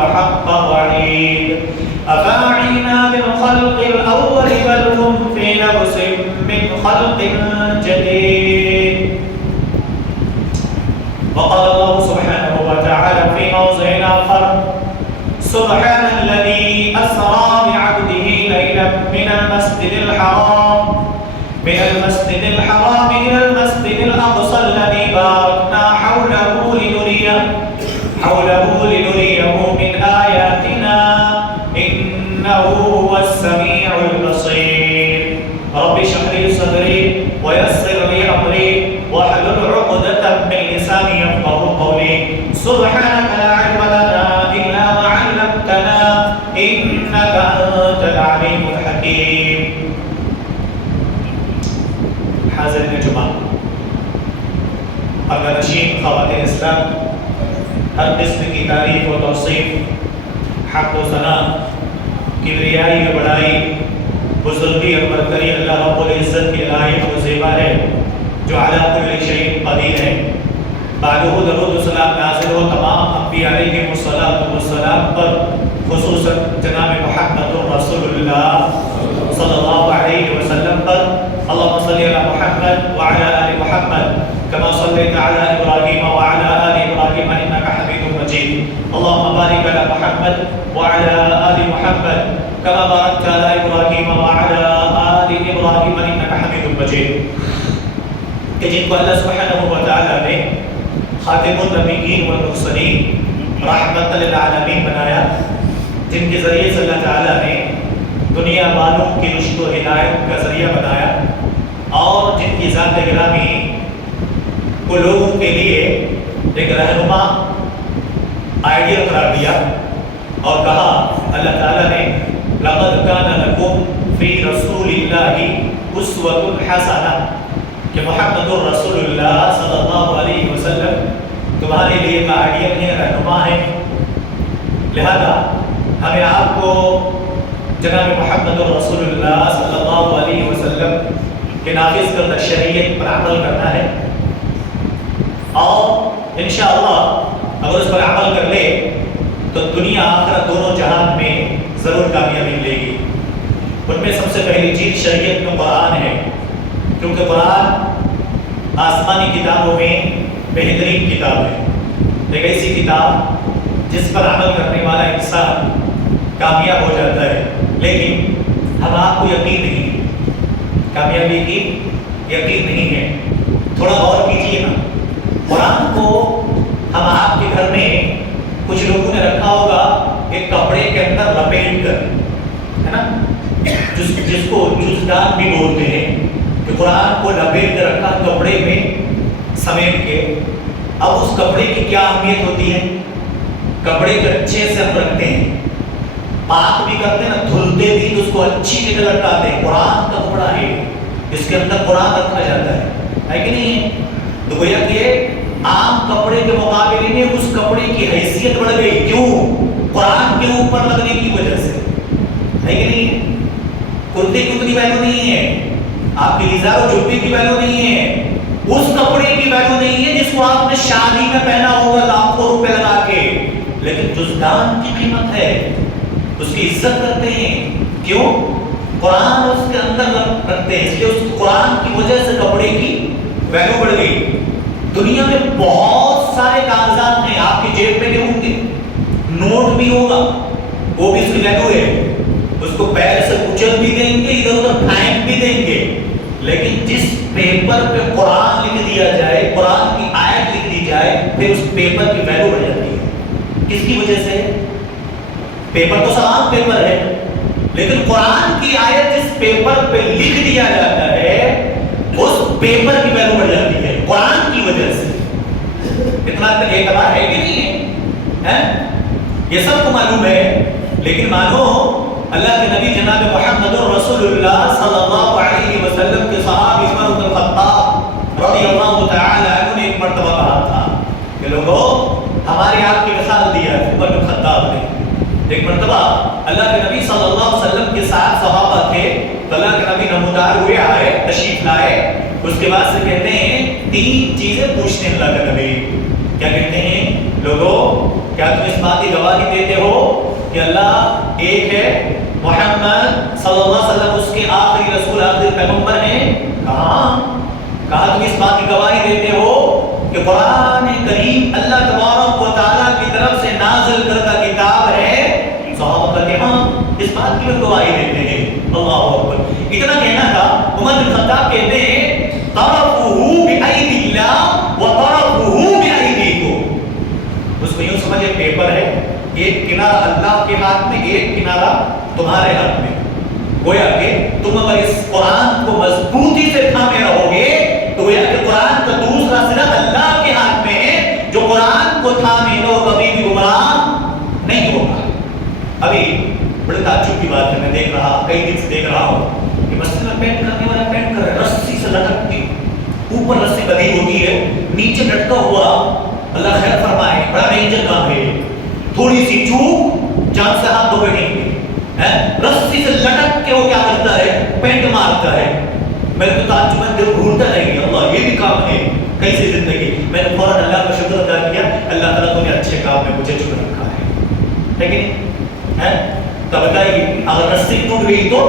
وحق وعيد أفاعينا بالخلق الأول بل هم في لبس من خلق جديد. وقال الله سبحانه وتعالى في موضع آخر سبحان الذي أسرى بعبده ليلا من المسجد الحرام إلى المسجد الأقصى الذي باركنا حوله لنريه من آياتنا إنه هو السميع البصير. رب اشرح لي صدري ويسر لي أمري واحلل عقدة من لساني يفقهوا قولي. سبحانك لا علم لنا إلا ما علمتنا إنك أنت العليم الحكيم. حاضرین جمعہ، اگر نشین خواتین اسلام، ہر قسم کی تعریف و توصیف، حق و ثنا، کبریائی و بڑائی، بزرگی اور برتری اللہ رب العزت کے لائق و زیبا ہے جو علی کل شیء قدیر ہے. بعدہ درود و سلام نازل ہو تمام انبیاء علیہ السلام پر، خصوصاً جناب محمد رسول اللہ صلی اللہ علیہ وسلم پر. اللهم صل على محمد وعلى آل محمد كما صليت على إبراهيم وعلى آل إبراهيم إنك حميد مجيد. اللهم بارك على محمد وعلى آل محمد كما باركت على إبراهيم وعلى آل إبراهيم إنك حميد مجيد. کہ جن کو اللہ سبحانہ و تعالی نے خاتم النبیین والمرسلین رحمت للعالمین بنایا، جن کے ذریعے سے اللہ تعالی نے دنیا والوں کی رشد و ہدایت کا ذریعہ بنایا، اور جن کی ذات گرامی کو لوگوں کے لیے ایک رہنما آئیڈیل قرار دیا، اور کہا اللہ تعالیٰ نے لَقَدْ كَانَ لَكُمْ فِي رَسُولِ اللَّهِ أُسْوَةٌ حَسَنَةٌ، کہ محمد الرسول اللہ صلی اللہ علیہ وسلم تمہارے لیے ایک آئیڈیل ہے، رہنما ہے. لہذا ہمیں آپ کو جناب محمد رسول اللہ صلی اللہ علیہ وسلم کے نافذ کردہ شریعت پر عمل کرنا ہے، اور انشاءاللہ اگر اس پر عمل کر لے تو دنیا آخرت دونوں جہان میں ضرور کامیابی ملے گی. ان میں سب سے پہلی چیز شریعت میں قرآن ہے، کیونکہ قرآن آسمانی کتابوں میں بہترین کتاب ہے، ایک ایسی کتاب جس پر عمل کرنے والا انسان کامیاب ہو جاتا ہے. لیکن ہم آپ کو یقین نہیں ہے، کامیابی کی یقین نہیں ہے. تھوڑا غور کیجیے نا، قرآن کو ہم آپ کے گھر میں کچھ لوگوں نے رکھا ہوگا ایک کپڑے کے اندر لپیٹ کر، ہے نا، جس کو جزدان بھی بولتے ہیں، کہ قرآن کو لپیٹ کر رکھا کپڑے میں سمیٹ کے. اب اس کپڑے کی کیا اہمیت ہوتی ہے؟ کپڑے کو اچھے سے ہم رکھتے ہیں، پاک بھی کرتے ہیں نا، دھلتے بھی تو اس کو اچھی جگہ لٹکاتے ہیں. قرآن کا کپڑا ہے، اس کے اندر قرآن رکھا جاتا ہے کہ نہیں ہے؟ تو گویا کہ عام کپڑے کے مقابلے میں اس کپڑے کی حیثیت بڑھ گئی. کیوں؟ قرآن کے اوپر لگنے کی وجہ سے، ہے کہ نہیں؟ کرتے کی اتنی ویلو نہیں ہے، آپ کی لزار و جوتے کی ویلو نہیں ہے، اس کپڑے کی ویلو نہیں ہے جس کو آپ نے شادی میں پہنا ہوگا لاکھوں روپے لگا کے. لیکن جزدان کی قیمت ہے، اس کی عزت کرتے ہیں. کیوں؟ قرآن اس کے اندر رکھتے ہیں، اس لیے اس قرآن کی وجہ سے کپڑے کی ویلو بڑھ گئی. دنیا میں بہت سارے کاغذات ہیں، آپ کی جیب میں ہوں گے، نوٹ بھی ہوگا، وہ بھی اس کی ویلو ہے، اس کو پیر سے کچل بھی دیں گے، ادھر ادھر پھینک بھی دیں گے. لیکن جس پیپر پہ قرآن لکھ دیا جائے، قرآن کی آیت لکھ دی جائے، پھر اس پیپر کی ویلو بڑھ جاتی ہے. کس کی وجہ سے؟ پیپر تو سلام پیپر ہے، لیکن قرآن کی آیت جس پیپر پہ لکھ دیا جاتا ہے اس پیپر کی ویلو بڑھ جاتی ہے قرآن کی وجہ سے. اتنا اعتبار ہے کہ نہیں ہے؟ یہ سب کو معلوم ہے. لیکن مانو اللہ کے نبی جناب محمد رسول اللہ صلی اللہ علیہ وسلم کے صحابی عمر بن الخطاب رضی اللہ تعالی عنہ نے ایک مرتبہ کہا تھا کہ لوگوں ہمارے آپ کی مثال دیا ہے. عمر بن الخطاب نے ایک مرتبہ اللہ کے نبی صلی اللہ علیہ وسلم کے ساتھ صحابہ تھے، تو اللہ کے نبی نمودار ہوئے، آئے، تشریف لائے. اس کے بعد سے کہتے ہیں تین چیزیں پوچھتے ہیں اللہ کے نبی. کیا کہتے ہیں؟ لوگوں کیا تم اس بات کی گواہی دیتے ہو کہ اللہ ایک ہے، محمد صلی اللہ علیہ وسلم اس کے آخری رسول آخری پیغمبر ہیں؟ کہا تم اس بات کی گواہی دیتے ہو کہ قرآن کریم اللہ تبارک و تعالیٰ کی طرف سے نازل کردہ کتاب ہے؟ صحابہ کہتے ہیں ہاں، اس بات کی گواہی دیتے ہیں۔ اللہ اکبر۔ اتنا کہنا تھا، عمر بن خطاب کہتے ہیں طرفہ بأیدی اللہ و طرفہ بأیدیکم، اس کو یوں سمجھے پیپر ہے، ایک کنارہ اللہ کے ہاتھ میں، ایک کنارہ تمہارے ہاتھ میں۔ گویا کہ تم اگر اس قرآن کو مضبوطی سے تھامے رہو گے تو گویا کہ قرآن کا دوسرا سرا اللہ کے ہاتھ میں ہے، جو قرآن کو تھامے لو کبھی بھی گمراہ نہیں ہوگا۔ ابھی بڑے تعجب کی بات ہے، میں دیکھ رہا، کئی دن سے دیکھ رہا ہوں کہ مسجد میں پینٹ کرنے والا پینٹ کر رہا ہے، رسی سے لٹکتی، اوپر رسی بدی ہوتی ہے، نیچے لٹکا ہوا، اللہ خیر فرمائے، بڑا ڈینجر کام ہے، تھوڑی سی چوک جان سے ہاتھ دھو بیٹھیں گے، رسی سے لٹک کے وہ کیا کرتا ہے؟ پینٹ مارتا ہے۔ میں تو تعجب میں دل گھومتا رہ گیا، اللہ یہ بھی کام ہے کیسی زندگی؟ میں نے فوراً اللہ کا شکر ادا کیا، اللہ تعالیٰ تو نے اچھے کام میں مجھے چن رکھا ہے، لیکن تو بتائیے اگر رسی ٹوٹ گئی تو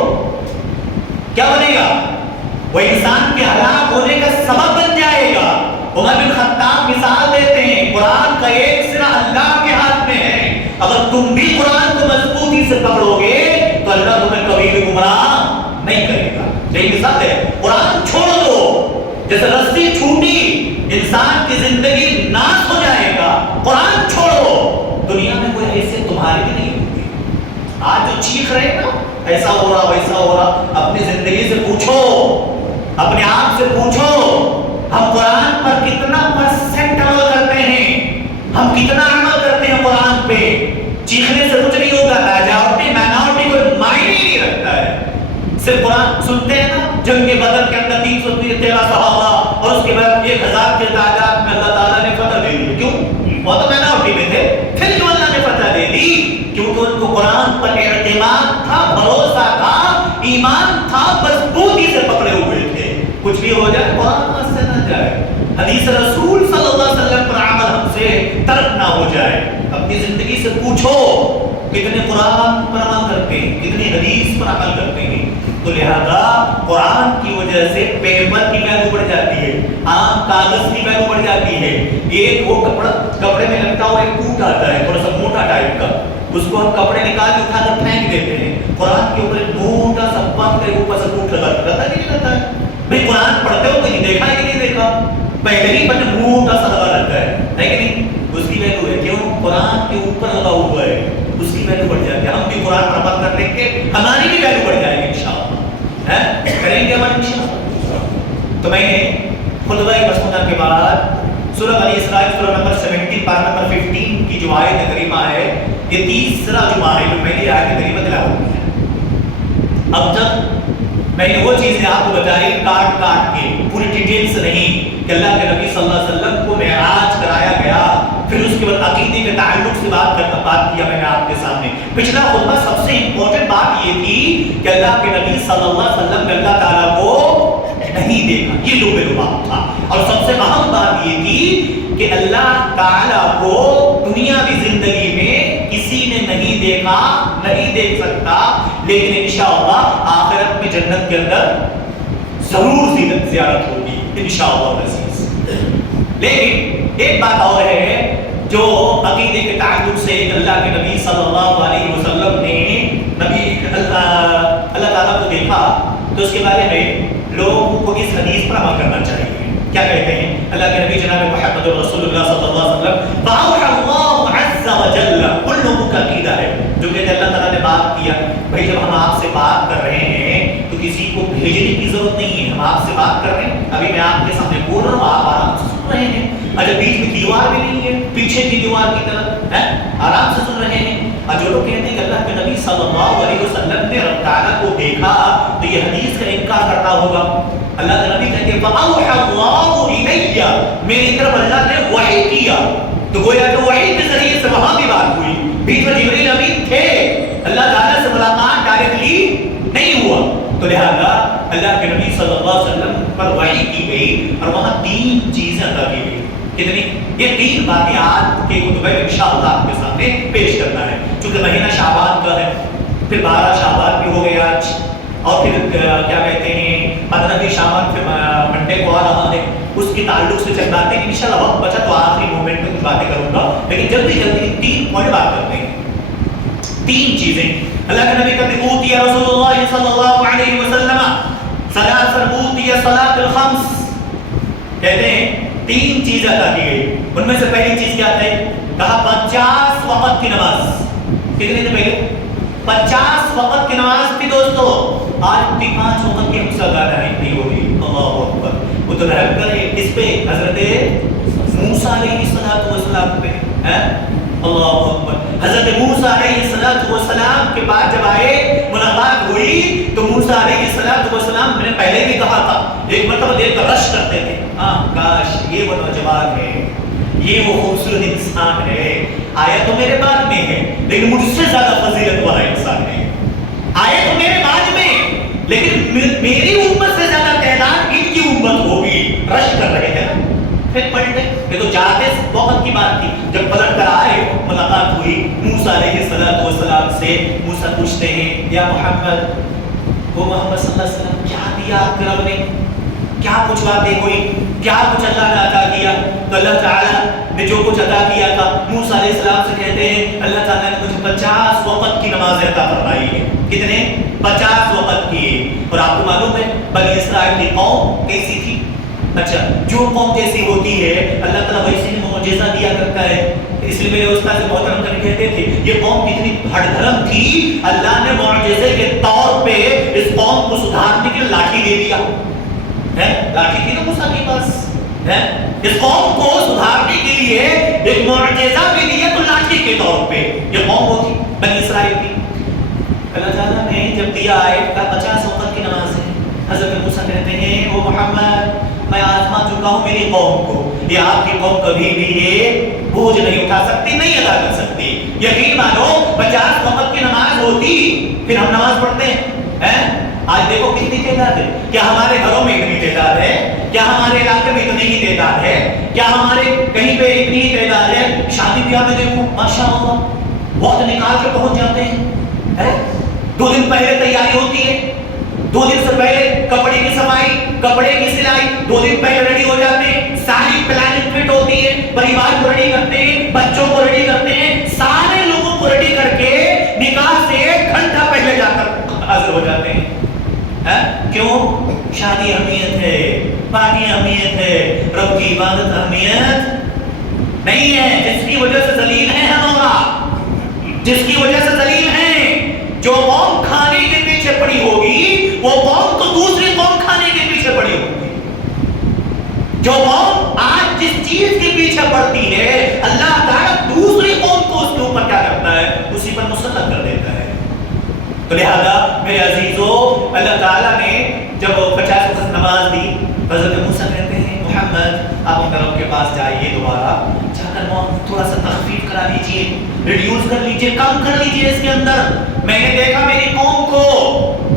کیا بنے گا؟ وہ انسان کے ہلاک ہونے کا سبب بن جائے گا۔ عمر بن خطاب مثال دیتے ہیں، قرآن کا ایک سرا اللہ کے ہاتھ میں ہے، اگر تم بھی قرآن کو مضبوطی سے پکڑو گے تو اللہ تمہیں کبھی بھی گمراہ نہیں کرے گا۔ یہی مثال ہے، قرآن چھوڑ دو، جیسے رسی چھوٹی انسان کی زندگی ناش ہو جائے گا، قرآن چھوڑو، دنیا میں کوئی ایسے تمہاری بھی نہیں ہوگی۔ آج جو چیخ رہے نا ایسا ہو رہا ویسا ہو رہا، اپنی زندگی سے پوچھو، اپنے آپ سے پوچھو، ہم قرآن پر کتنا % عمل کرتے ہیں، ہم کتنا عمل کرتے ہیں قرآن پہ؟ چیخنے سے کچھ نہیں ہوگا، میجارٹی مائنورٹی کوئی معنی نہیں رکھتا ہے، صرف قرآن سنتے ہیں نا۔ جنگ بدر کے اندر 313 صحابہ اور اس کے بعد 1000 کے تعداد میں اللہ تعالیٰ نے فتح دے دی، کیوں؟ وہ تو مائنورٹی میں تھے، پھر کیوں اللہ نے فتح دے دی؟ کیونکہ ان کو قرآن پر اعتماد تھا، بھروسہ تھا، ایمان تھا، مضبوطی سے پکڑے ہوئے تھے، کچھ بھی ہو جائے قرآن وہاں سے نہ جائے، حدیث رسول صلی اللہ علیہ وسلم پر عمل ہم سے ترک نہ ہو جائے۔ اپنی زندگی سے پوچھو کتنے قرآن پر عمل کرتے ہیں، کتنی حدیث پر عمل کرتے ہیں؟ تو لہذا قرآن کی وجہ سے پیپر کی ویلیو بڑھ جاتی ہے، عام کاغذ کی ویلیو بڑھ جاتی ہے۔ ایک وہ کپڑے میں لگتا ہوا ایک کوٹ آتا ہے تھوڑا سا موٹا ٹائپ کا، اس کو ہم کپڑے نکال کے اٹھا کر پھینک دیتے ہیں، قرآن کے اوپر ایک موٹا سا پنکھ کے اوپر سے کوٹ لگا رہتا ہے، نہیں رہتا ہے؟ بھائی قرآن پڑھتے ہو کہیں دیکھا ہے کہ نہیں دیکھا؟ پہلے ہی بٹ موٹا سا لگا رہتا ہے کہ نہیں؟ اس کی ویلیو ہے، کیوں؟ قرآن کے اوپر لگا ہوا ہے، اس کی ویلیو بڑھ جاتی ہے۔ ہم بھی قرآن پر عمل کر لیں گے، ہماری بھی ویلیو بڑھ جائے گی انشاءاللہ، کریں گے ہمارے انشاءاللہ۔ تو میں نے خطبہ مسمودہ کے بعد سورہ بنی اسرائیل سورہ نمبر 17 پارہ نمبر 15 کی جو آیت کریمہ ہے، یہ تیسرا جمعہ ہے جو میں نے آیت کریمہ تلاوت کی ہے۔ اب تک میں نے وہ چیزیں آپ کو بتائی کاٹ کاٹ کے، پوری ڈیٹیل سے نہیں، کہ اللہ کے نبی صلی اللہ علیہ وسلم کو معراج کرایا گیا، پھر اس کے بعد عقیدے کے تعلق سے بات کیا میں نے آپ کے سامنے۔ پچھلا خطبہ سب سے امپورٹنٹ بات یہ تھی کہ اللہ کے نبی صلی اللہ علیہ وسلم نے اللہ تعالیٰ کو نہیں دیکھا، یہ لبے لباب تھا، اور سب سے اہم بات یہ تھی کہ اللہ تعالیٰ کو دنیاوی زندگی میں کسی نے نہیں دیکھا، نہیں دیکھ سکتا، لیکن انشاءاللہ آخرت میں جنت کے اندر ضرور زیارت ہوگی انشاءاللہ العزیز۔ لیکن ایک بات اور ہے جو عقیدے کے تعلق سے اللہ کے نبی صلی اللہ علیہ وسلم نے اللہ تعالیٰ کو دیکھا تو اس کے بارے میں لوگوں کو اس حدیث پر عمل کرنا چاہیے۔ کیا کہتے ہیں اللہ کے نبی جناب محمد رسول اللہ صلی اللہ علیہ وسلم؟ فَأَوْحَى اللَّهُ عَزَّ وَجَلَّ، ان لوگوں کا عقیدہ ہے جو کہتے ہیں اللہ تعالیٰ نے بات کیا، بھائی جب ہم آپ سے بات کر رہے ہیں تو کسی کو بھیجنے کی ضرورت نہیں ہے، ہم آپ سے بات کر رہے ہیں، ابھی میں آپ کے سامنے بول رہا ہوں، آپ آرام سے سن رہے ہیں، اچھا بیچ میں دیوار بھی نہیں ہے، پیچھے کی دیوار کی طرف ہے، آرام سے سن رہے ہیں۔ اور جو لوگ کہتے ہیں کہ اللہ کے نبی صلی اللہ علیہ وسلم نے رب تعالیٰ کو دیکھا تو یہ حدیث کا انکار کرنا ہوگا۔ اللہ کے نبی کہتے ہیں فَأَوْحَى اللَّهُ إِلَيَّ، میری طرف اللہ نے وحی کیا، تو گویا کہ وحی کے ذریعے سے وہاں بھی بات ہوئی، بیچ میں جبریل امین تھے، اللہ تعالیٰ سے ملاقات ڈائریکٹلی نہیں ہوا، تو لہذا اللہ کے نبی صلی اللہ علیہ وسلم پر وحی کی گئی اور وہاں 3 چیزیں عطا کی گئی۔ کتنی؟ یہ 3 باتیں آج کے خطبے میں انشاءاللہ آپ کے سامنے پیش کرنا ہے، چونکہ مہینہ شعبان پھر 12 شعبان بھی ہو گیا آج، اور پھر کیا کہتے ہیں 15 شعبان پھر منڈے کو آ رہا ہے، اس کے تعلق سے چند باتیں انشاءاللہ وقت بچا تو آخری مومنٹ میں کچھ باتیں کروں گا، لیکن جلدی جلدی 3 پوائنٹ بات کرتے ہیں. 3 چیزیں اللہ کے نبی کہتے اوتی رسول اللہ صلی اللہ علیہ وسلم ثلاث اوتی صلاۃ الخمس، کہتے ہیں 3 چیزیں عطا کی گئی. ان میں سے پہلی چیز کیا تھی؟ کہا 50 وقت کی نماز. کتنے دن پہلے 50 وقت کی نماز تھی دوستو. آج 5 وقت کی ہم سے ادا نہیں ہوگی. اللہ اکبر. وہ تو رحم کرے کس پہ؟ حضرت موسیٰ علیہ السلام پہ. اللہ اکبر. حضرت موسیٰ علیہ السلام کے بعد جب آئے ملاقات ہوئی تو موسیٰ علیہ السلام میں نے پہلے بھی کہا تھا، ایک مرتبہ دیکھ کر رش کرتے تھے، ہاں کاش یہ وہ نوجوان ہے، یہ وہ خوبصورت انسان ہے، آیا تو میرے بعد میں ہے لیکن مجھ سے زیادہ فضیلت والا انسان ہے. آیا تو میرے بعد میں لیکن میری امت سے زیادہ تعداد ان کی امت ہوگی. رش کر رہے تھے نا. پھر پلٹے، یہ تو جاتے وقت کی بات تھی. جب پلٹ کر آئے ملاقات ہوئی موسیٰ علیہ السلام سے. موسیٰ پوچھتے ہیں یا محمد، وہ محمد صلی اللہ علیہ وسلم کیا دیا آپ کے رب نے؟ کیا کچھ باتیں ہوئی؟ کیا کچھ اللہ نے عطا کیا؟ تو اللہ تعالیٰ نے جو کچھ عطا کیا تھا موسیٰ علیہ السلام سے کہتے ہیں اللہ تعالیٰ نے مجھے 50 وقت کی نماز عطا فرمائی ہے. کتنے؟ 50 وقت کی. اور آپ کو معلوم ہے بنی اسرائیل کی قوم کیسی تھی؟ اچھا، جو قوم جیسی ہوتی ہے اللہ تعالیٰ ویسے ہی معجزہ دیا کرتا ہے. اس لیے میرے استاد محترم کبھی کہتے تھے یہ قوم کتنی ہٹ دھرم تھی، اللہ نے معجزے کے طور پہ اس قوم کو سدھارنے کے لاٹھی دے دیا ہے. لاٹھی تھی نا موسیٰ کے پاس ہے، اس قوم کو سدھارنے کے لیے ایک معجزہ بھی دیا تو لاٹھی کے طور پہ. یہ قوم وہ تھی بنی اسرائیل کی. اللہ تعالیٰ نے جب دیا آیت کا 50 وقت کی نماز ہے. حضرت موسیٰ کہتے ہیں او محمد میں آزما چکا ہوں میری قوم کو، یہ آپ کی قوم کبھی بھی یہ بوجھ نہیں اٹھا سکتی، نہیں ادا کر سکتی. یقین مانو 50 وقت کی نماز ہوتی پھر ہم نماز پڑھتے ہیں. آج دیکھو کتنی تعداد ہے. کیا ہمارے گھروں میں اتنی تعداد ہے؟ کیا ہمارے علاقے میں اتنی ہی تعداد ہے؟ کیا ہمارے کہیں پہ اتنی ہی تعداد ہے؟ شادی بیاہ میں دیکھو ماشاءاللہ وقت نکال کے پہنچ جاتے ہیں. 2 دن پہلے تیاری ہوتی ہے، 2 دن سے پہلے کپڑے کی صفائی، کپڑے کی سلائی، 2 دن پہلے ریڈی ہو جاتے ہیں. ساری پلاننگ فٹ ہوتی ہے، پریوار کو ریڈی کرتے ہیں، بچوں کو ریڈی کرتے ہیں، سارے لوگوں کو ریڈی کر کے نکاح سے 1 گھنٹہ پہلے جا کر حاضر ہو جاتے ہیں. کیوں؟ شادی اہمیت ہے، پارٹی اہمیت ہے، رب کی عبادت اہمیت نہیں ہے. جس کی وجہ سے ذلیل ہیں ہمارا، جس کی وجہ سے ذلیل ہیں، جو قوم کھانے کے پیچھے پڑی ہوگی وہ قوم تو دوسری قوم کھانے کے پیچھے پڑی ہوگی. جو قوم آج جس چیز کے پیچھے پڑتی ہے اللہ تعالیٰ دوسری قوم کو اس کے اوپر کیا کرتا ہے؟ اسی پر مسلط کر دیتا ہے. تو لہذا میرے عزیزو اللہ تعالیٰ نے جب 50 وقت نماز دی حضرت موسیٰ کہتے ہیں محمد آپ اپنے رب کے پاس جائیے، دوبارہ جا کر تھوڑا سا تخفیف کرا لیجئے، ریڈیوس کر لیجئے، کم کر لیجئے اس کے اندر. میں نے دیکھا میری قوم کو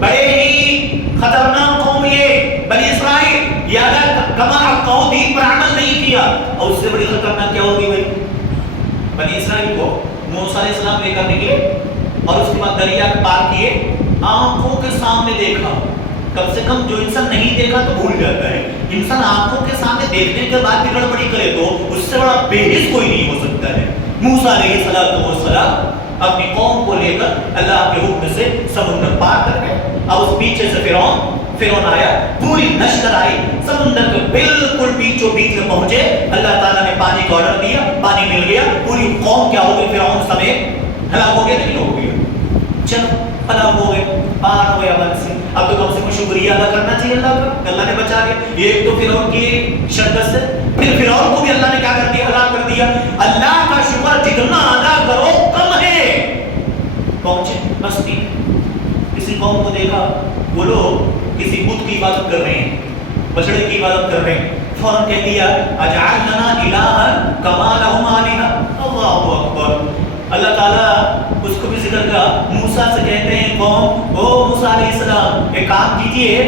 بڑے ہی خطرناک قوم یہ بنی اسرائیل، یہ اگر کما قوم دین پر عمل نہیں کیا اور اس سے بڑی خطرناک کیا ہوگی بھائی؟ بنی اسرائیل کو موسیٰ علیہ السلام لے کر نکلے اور اس کے بعد دریا کے پار کیے، آنکھوں کے سامنے دیکھا. کم سے کم جو انسان نہیں دیکھا تو بھول جاتا ہے. انسان آنکھوں کے سامنے دیکھنے کے بعد بھی گڑبڑی کرے تو اس سے بڑا بے حس کوئی نہیں ہو سکتا ہے. موسیٰ علیہ السلام اپنی قوم کو لے کر اللہ کے حکم سے سمندر پار کر گئے. اب اس پیچھے سے فرعون آیا، پوری لشکر آئی، سمندر کے بالکل بیچوں بیچ میں پہنچے. اللہ تعالیٰ نے پانی کا آرڈر دیا، پانی مل گیا، پوری قوم کیا ہو گئی؟ فرعون سمیت ہلاک ہو گیا نہیں ہو گیا؟ چلو ہلاک ہو گئے، پار ہو گیا بن سے. اب تو کم سے کم شکریہ ادا کرنا چاہیے اللہ کا کہ اللہ نے بچا لیا. یہ ایک تو فرعون کی شدت سے، پھر فرعون کو بھی اللہ نے کیا کر دیا؟ ہلاک کر دیا. اللہ کا شکر جتنا ادا کرو کم ہے. پہنچے بستی، کسی قوم کو دیکھا وہ لوگ کسی بت کی عبادت کر رہے ہیں، بچڑے کی عبادت کر رہے ہیں. فوراً کہہ دیا اجعل لنا الہا کما لہم آلہہ. اللہ اکبر. اللہ تعالیٰ اس کو بھی ذکر کا موسیٰ سے کہتے ہیں قوم او موسیٰ علیہ السلام ایک کام کیجئے،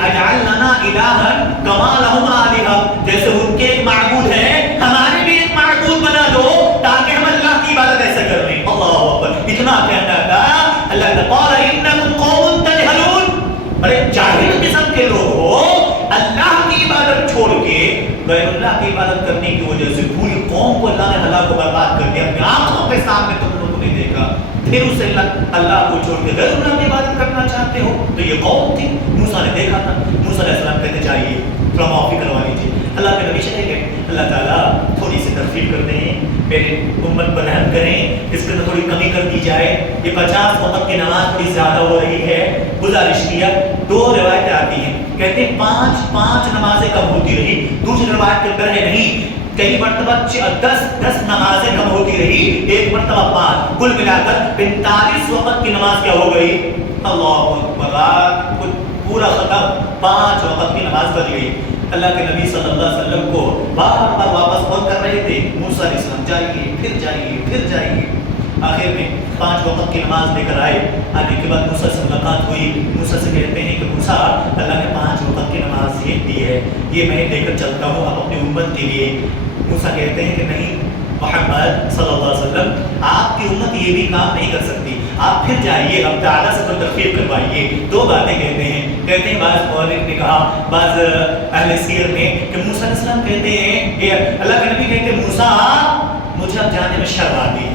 اجعل لنا الہا کما لہم آلہہ، جیسے ان کے ایک معبود ہے ہمارے بھی ایک معبود بنا دو تاکہ ہم اللہ کی عبادت ایسے کر لیں. اللہ اکبر. اتنا کہنا تھا اللہ قال انکم قوم تجہلون، بڑے جاہل قسم کے لوگ ہو، اللہ کی عبادت چھوڑ کے غیر اللہ کی عبادت کرنے کی وجہ سے پوری قوم کو اللہ نے ہلاک و برباد کر دیا، اپنی آنکھوں کے سامنے تم لوگوں نے دیکھا، پھر اسے اللہ کو چھوڑ کے غیر اللہ کی عبادت کرنا چاہتے ہو۔ تو یہ قوم تھی، موسیٰ نے دیکھا تھا، موسیٰ علیہ السلام کہتے چاہیے تھوڑا معافی کروا لیجیے، اللہ کے نبی چلے گئے، اللہ تعالیٰ تھوڑی سی ترفیق کر دیں، میرے امت پر رحم کریں، اس میں تھوڑی کمی کر دی جائے، یہ 50 وقت کی نماز تھوڑی زیادہ ہو رہی ہے، گزارش کیا۔ دو روایتیں آتی ہیں، کہتے ہیں پانچ نمازیں کم ہوتی رہی، دوسری روایت کے اندر ہے نہیں، کئی مرتبہ 10 نمازیں کم ہوتی رہی، ایک مرتبہ 5، کل ملا کر 45 وقت کی نماز کیا ہو گئی؟ اللہ اکبر، پورا ختم، 5 وقت کی نماز پڑھ گئی۔ اللہ کے نبی صلی اللہ علیہ وسلم کو بار بار واپس فون کر رہے تھے، موسیٰ علیہ السلام جائیے پھر جائیے پھر جائیے، آخر میں 5 وقت کی نماز لے کر آئے، آنے کے بعد موسیٰ سے ملاقات ہوئی، موسیٰ سے کہتے ہیں کہ موسیٰ اللہ نے 5 وقت کی نماز یہ دی ہے، یہ میں لے کر چلتا ہوں اب اپنی امت کے لیے۔ موسیٰ کہتے ہیں کہ نہیں محمد صلی اللہ علیہ وسلم، آپ کی امت یہ بھی کام نہیں کر سکتی، آپ پھر جائیے، اب تعالیٰ سے تو ترفیق کروائیے۔ دو باتیں کہتے ہیں بعض مورخ نے کہا، بعض اہل سیر نے کہ موسیٰ علیہ السلام کہتے ہیں کہ اللہ کے نبی کہتے ہیں موسیٰ مجھے اب جانے میں شرم آتی ہے،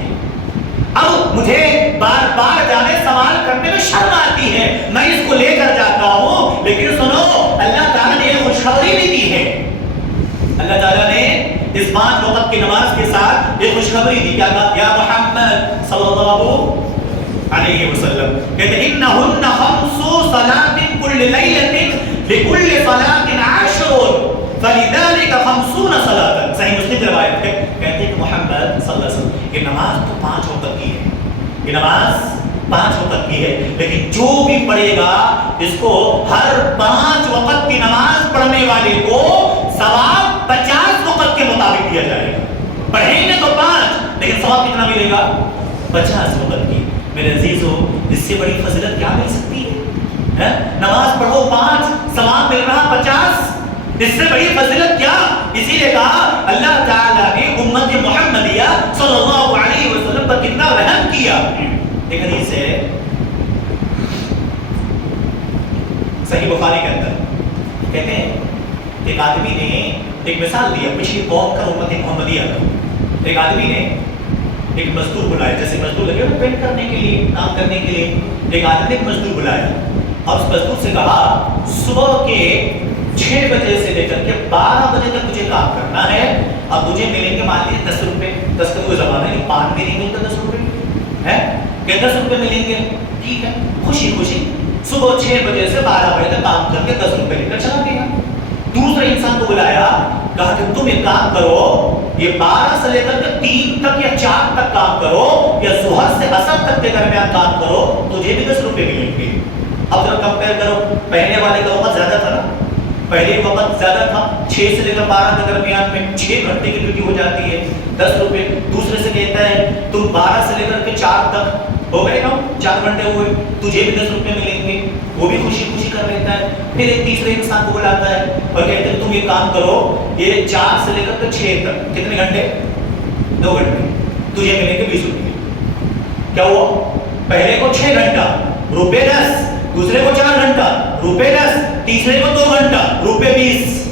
اب مجھے بار بار جانے سوال کرنے میں شرم آتی ہے، میں اس کو لے کر جاتا ہوں، لیکن سنو اللہ تعالیٰ نے یہ خوشخبری بھی دی ہے، اللہ تعالیٰ نے اس 5 وقت کی نماز کے ساتھ یہ خوشخبری دی، کیا کہا؟ یا محمد صلی اللہ علیہ وسلم کہتے ہیں انہن 5 صلاۃ کل لیلۃ لکل صلاۃ 10 فلذلك 50 صلاۃ، صحیح مسلم کی روایت ہے، کہتے ہیں کہ محمد صلی اللہ علیہ وسلم یہ نماز تو 5 وقت کی ہے، یہ نماز 5 وقت کی ہے، لیکن جو بھی پڑھے گا اس کو ہر 5 وقت کی نماز پڑھنے والے کو ثواب 50 وقت کے مطابق دیا جائے گا، پڑھیں گے تو 5 لیکن ثواب کتنا ملے گا؟ 50 وقت کی۔ میرے عزیزو، اس سے بڑی فضیلت کیا مل سکتی ہے؟ نماز پڑھو 5 ثواب مل رہا 50، اس سے بڑی فضیلت کیا؟ اسی لیے کہا اللہ تعالیٰ نے امت محمدیہ صلی اللہ علیہ وسلم پر کتنا رحم کیا۔ ایک حدیث ہے صحیح بخاری کے اندر، کہتے ہیں ایک آدمی نے ایک مثال دیا پچھلی قوم کا، امت محمدیہ کا۔ ایک آدمی نے ایک مزدور بلایا، جیسے مزدور لگے وہ پینٹ کرنے کے لیے، کام کرنے کے لیے، ایک آدمی نے ایک مزدور بلایا اور اس مزدور سے کہا صبح کے 6 بجے سے لے کر کے 12 بجے تک مجھے کام کرنا ہے، اب مجھے ملیں گے مان لیجیے 10 روپے، 10 کا کوئی زمانہ نہیں، پان بھی نہیں ملتا 10 روپے ہے کہ 10 روپے ملیں گے، ٹھیک ہے، خوشی خوشی صبح 6 بجے سے 12 بجے تک کام کر کے 10 روپے لے کر چلا گیا۔ دوسرے انسان کو بلایا، کہا کہ تم ایک کام کرو، یہ 12 سے لے کر کے 3 تک یا 4 تک کام کرو، یا ظہر سے عصر تک کے درمیان کام کرو، تجھے بھی 10 روپے ملیں گے۔ اب ذرا کمپیئر کرو، پہلے والے کا وقت زیادہ تھا نا، پہلے وقت زیادہ تھا، 6 سے لے کر 12 کے درمیان میں 6 گھنٹے کی ڈیوٹی ہو جاتی ہے، 10 روپے۔ دوسرے سے کہتا ہے تم 12 سے لے کر کے 4 تک ہو گئے نا، 4 گھنٹے ہوئے، تجھے بھی 10 روپے ملیں گے، وہ بھی خوشی خوشی کر لیتا ہے۔ پھر ایک تیسرے انسان کو بلاتا ہے اور کہتے ہیں تم یہ کام کرو، یہ 4 سے لے کر کے 6 تک کتنے گھنٹے؟ 2 گھنٹے، تجھے ملیں گے 20 روپے۔ کیا ہوا؟ پہلے کو 6 گھنٹہ روپے 10، دوسرے کو 4 گھنٹہ روپے 10، تیسرے کو 2 گھنٹہ روپے 20۔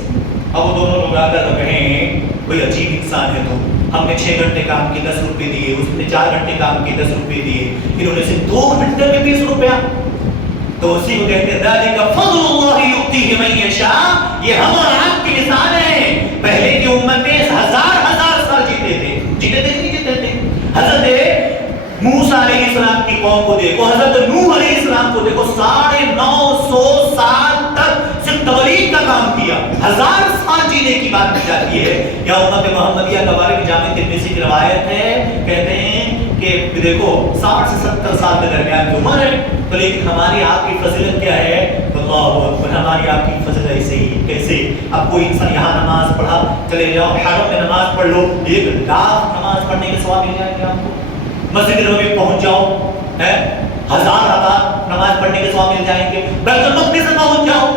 اب وہ دونوں لوگ آ کر کہیں کوئی عجیب انسان ہے، تو ہم نے 6 گھنٹے کام کیے 10 روپے دیے، اس نے 4 گھنٹے کام کیے 10 روپے دیے، انہوں نے صرف 2 گھنٹے میں 20 روپیہ۔ تو اسی کو کہتے ہیں ذالک فضل اللہ یؤتیہ من یشاء، یہ ہم اور آپ کی مثال ہے۔ پہلے کی امتیں 1000 سال جیتے تھے کہ نہیں جیتے تھے؟ حضرت موسیٰ علیہ السلام کی قوم کو دیکھو، حضرت نوح علیہ السلام کو دیکھو، 950 سال تک صرف تبلیغ کا کام کیا، 1000 سال جینے کی بات کی جاتی ہے۔ یا امت محمدیہ کے بارے میں جامع ترمذی کی روایت ہے، کہتے ہیں کہ دیکھو 60 سے 70 سال کے درمیان کی عمر ہے، تو لیکن ہماری آپ کی فضیلت کیا ہے؟ اللہ اکبر، ہماری آپ کی فضیلت ایسے ہی کیسے؟ اب کوئی انسان یہاں نماز پڑھا، چلے جاؤ حرم میں نماز پڑھ لو، 1 لاکھ نماز پڑھنے کے ثواب مل جائیں گے آپ کو۔ مسجد نبوی پہنچ جاؤ، 1000 رکعت نماز پڑھنے کے ثواب مل جائیں گے۔ بیت المقدس میں پہنچ جاؤ،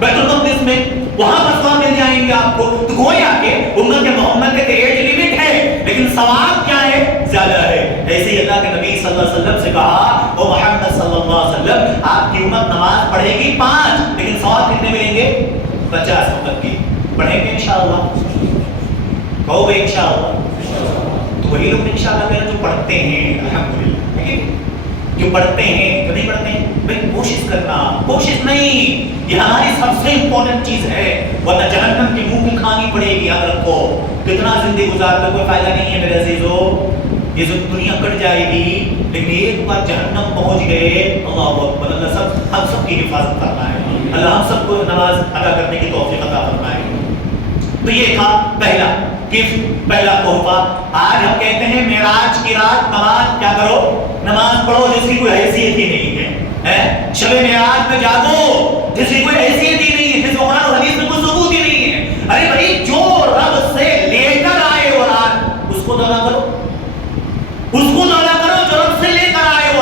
بیت المقدس میں وہاں پر ثواب مل جائیں گے آپ کو۔ تو گویا کہ امت محمد کے ایج لمٹ ہے، لیکن ثواب کیا ہے؟ زیادہ ہے۔ ایسے ہی اللہ کے نبی صلی اللہ علیہ وسلم سے کہا، او محمد صلی اللہ علیہ وسلم آپ کی امت نماز پڑھے گی 5 لیکن ثواب کتنے ملیں گے 50 وقت کی پڑھیں گے انشاءاللہ کہو گے انشاءاللہ تو وہی لوگ انشاءاللہ کہہ رہے جو پڑھتے ہیں الحمدللہ ٹھیک ہے جو پڑھتے ہیں تو نہیں پڑھتے ہیں بھائی کوشش کرنا کوشش نہیں یہ ہماری سب سے امپورٹنٹ چیز ہے ورنہ جہنم کی منہ کی کھانی پڑے گی یاد رکھو کتنا زندگی گزار کر کوئی فائدہ نہیں ہے میرے عزیزو یہ جو دنیا کٹ جائے گی لیکن ایک بار جہنم پہنچ گئے اللہ اکبر اللہ ہم سب کی حفاظت کرنا ہے اللہ ہم سب کو نماز ادا کرنے کی توفیق عطا فرمائے تو یہ تھا پہلا گفٹ پہلا تحفہ آج ہم کہتے ہیں معراج کی رات نماز کیا کرو نماز پڑھو جس کی کوئی حیثیت ہی نہیں ہے شب معراج میں جاگو جس کی کوئی حیثیت ہی نہیں ہے جس کو قرآن و حدیث میں کوئی ثبوت ہی نہیں ہے ارے بھائی جو رب سے لے کر آئے وہ رات اس کو ادا کرو اس کو ادا کرو جو رب سے لے کر آئے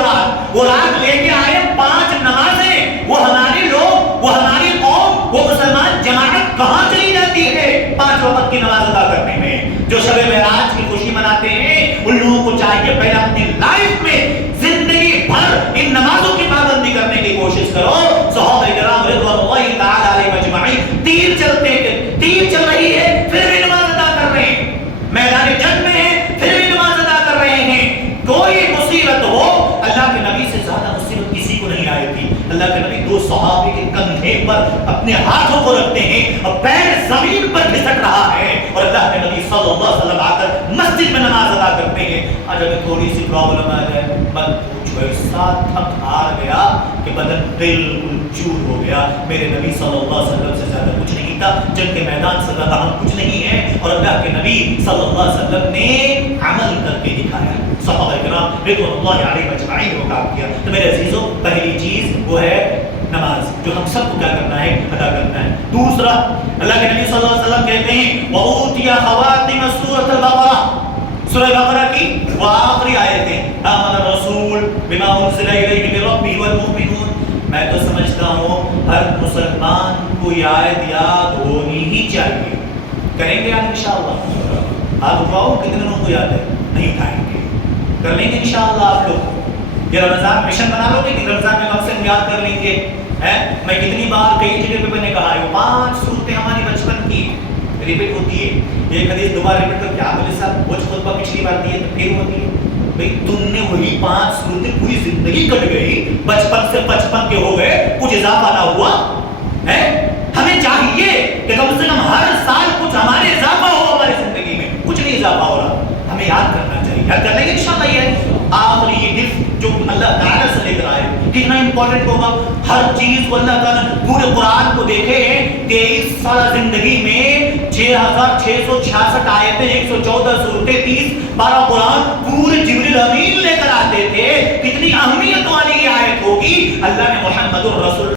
وہ رات لے کے آئے 5 نمازیں وہ ہمارے لوگ وہ ہماری قوم وہ مسلمان جماعت کہاں چلی جاتی ہے 5 وقت کی نماز ادا کرنے میں جو شب معراج کی خوشی مناتے ہیں ان لوگوں کو چاہیے پہلے اپنی لائف میں زندگی بھر ان نمازوں کی پابندی کرنے کی کوشش کرو صحابہ کرام رضوان اللہ تعالی علیہم اجمعین تیر چل رہی ہے پھر بھی نماز ادا کر رہے ہیں میدان جنگ میں ہیں پھر بھی نماز ادا کر رہے ہیں کوئی مصیبت ہو اللہ کے نبی سے زیادہ مصیبت کسی کو نہیں آئی تھی اللہ کے نبی 2 صحابی کے کندھے پر اپنے ہاتھوں کو رکھتے ہیں اور پیر زمین پر گھسٹ رہا ہے اور اللہ کے نبی صلی اللہ علیہ وسلم آ کر مسجد میں نماز ادا کرتے ہیں آج اگر تھوڑی سی پرابلم آ جائے مت پوچھو ایسا تھک ہار گیا کہ بدن بالکل چور ہو گیا میرے نبی صلی اللہ علیہ وسلم سے زیادہ کچھ نہیں تھا جنگ کے میدان سے زیادہ ہم کچھ نہیں ہیں اور اللہ کے نبی صلی اللہ علیہ وسلم نے عمل کر کے دکھایا صحابہ کرام رضوان اللہ علیہم اجمعین نے کام کیا تو میرے عزیزوں پہلی چیز وہ ہے نماز جو ہم سب کو کیا کرنا ہے ادا کرنا ہے دوسرا اللہ کے نبی صلی اللہ علیہ وسلم کہتے ہیں وَأُوتِيَ خَوَاتِمَ سُورَةَ الْبَقَرَةِ سورہ بقرہ کی وہ آخری آیتیں آمن الرسول بما انزل الیہ من ربہ والمؤمنون میں تو سمجھتا ہوں ہر مسلمان کو یہ آیت یاد ہونی ہی چاہیے کریں گے انشاءاللہ آپ اٹھاؤ کتنے لوگوں کو یاد ہے نہیں اٹھائیں گے کر لیں گے انشاءاللہ آپ لوگ یہ رمضان مشن بنا لو گے کہ رمضان میں کم سے کم یاد کر لیں گے میں کتنی بار کئی جگہ پہ میں نے کہا ہے 5 صورتیں ہماری بچپن کی ریپیٹ ہوتی ہے ایک حدیث دوبارہ ریپیٹ کر کیا بولے صاحب وہ خطبہ پچھلی بار دی ہے تو پھر ہوتی ہے بھئی تم نے وہی 5 صورتیں پوری زندگی کٹ گئی بچپن سے 55 کے ہو گئے کچھ اضافہ نہ ہوا ہے ہمیں چاہیے کہ کم سے کم ہر سال کچھ ہمارے اضافہ ہو ہماری زندگی میں کچھ نہیں اضافہ ہو رہا ہمیں یاد کرنا چاہیے یاد کر لیں گے انشاءاللہ یہ آخری یہ گفٹ جو اللہ تعالیٰ سے لے کر آئے کتنا امپورٹنٹ ہوگا ہر چیز کو اللہ تعالیٰ پورے قرآن کو دیکھے 23 سالہ زندگی میں 6666 آیتیں 114 صورتیں 30 12 قرآن پورے جبریل امین لے کر آتے تھے کتنی اہمیت والی یہ آیت ہوگی اللہ نے محمد الرسول